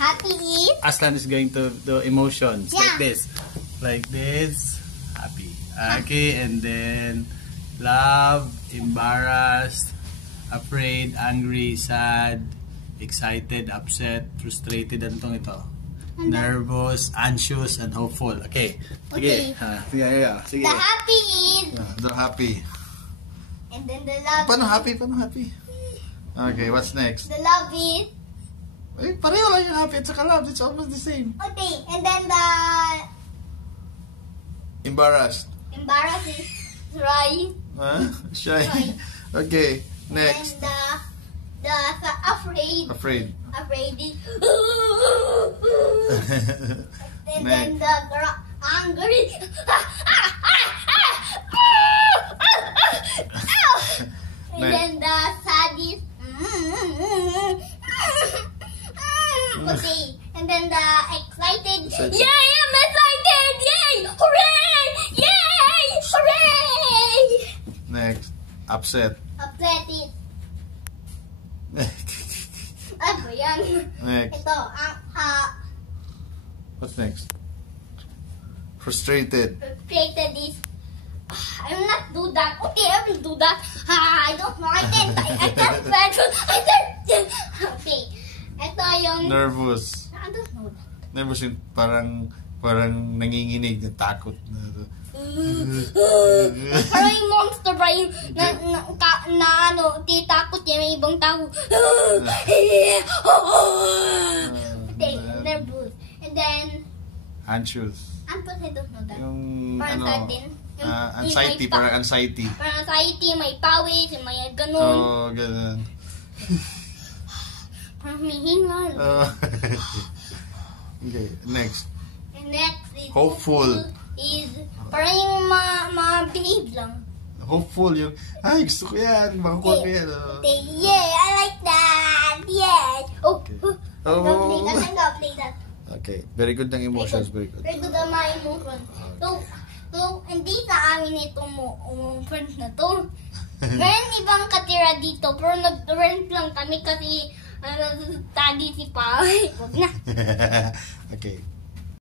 Happy is? Aslan is going to do emotions. Yeah. Like this. Like this. Happy. Okay, and then love, embarrassed, afraid, angry, sad, excited, upset, frustrated, anong ito? Nervous, anxious, and hopeful. Okay. Sige. Okay. Yeah. Sige. The happy is? The happy. And then the love Paano is? happy? Paano happy? Okay, what's next? The love is? Eh, pareho lang yung happy at saka love. It's almost the same. Okay. And then the Embarrassed. embarrass is right. Huh? Shy. Right. Okay, next. And the afraid. Afraid. Afraid is and Next. then the angry. And Next. then the sad is okay. And then the excited. Excited. Yay! I'm excited! Yay! Hooray! Yay! Hooray! Next. Upset. Upset is ano ba yan? Next. Ito, What's next? Frustrated. frustrated is I will not do that. Okay, I will do that. I don't know. I can't. Okay. Ito yung Nervous. I don't know that. Nervous yung parang nanginginig, yung takot. Parang yung monster ba yung titakot niya may ibang tao. Okay, nervous. And then Anxious. I don't know that. Yung Parang sa atin. anxiety, parang anxiety. Parang anxiety, may pawis, may ganun. Oh, ganun. Parang may hingal. Okay, next. And next is Hopeful. Is parang yung ma-behave lang. Hopeful yung, ay, gusto ko yan, makukuha ko yan. Okay, yeah, I like that. Yes. Oh, Okay. Don't play that. I'm gonna play that. Okay, very good ng emotions, very good. Very good ang mga emotions. So, hindi sa amin itong friends na to. Meron ibang katira dito, pero nag-rent lang kami kasi study si Pa. Huwag na. Okay,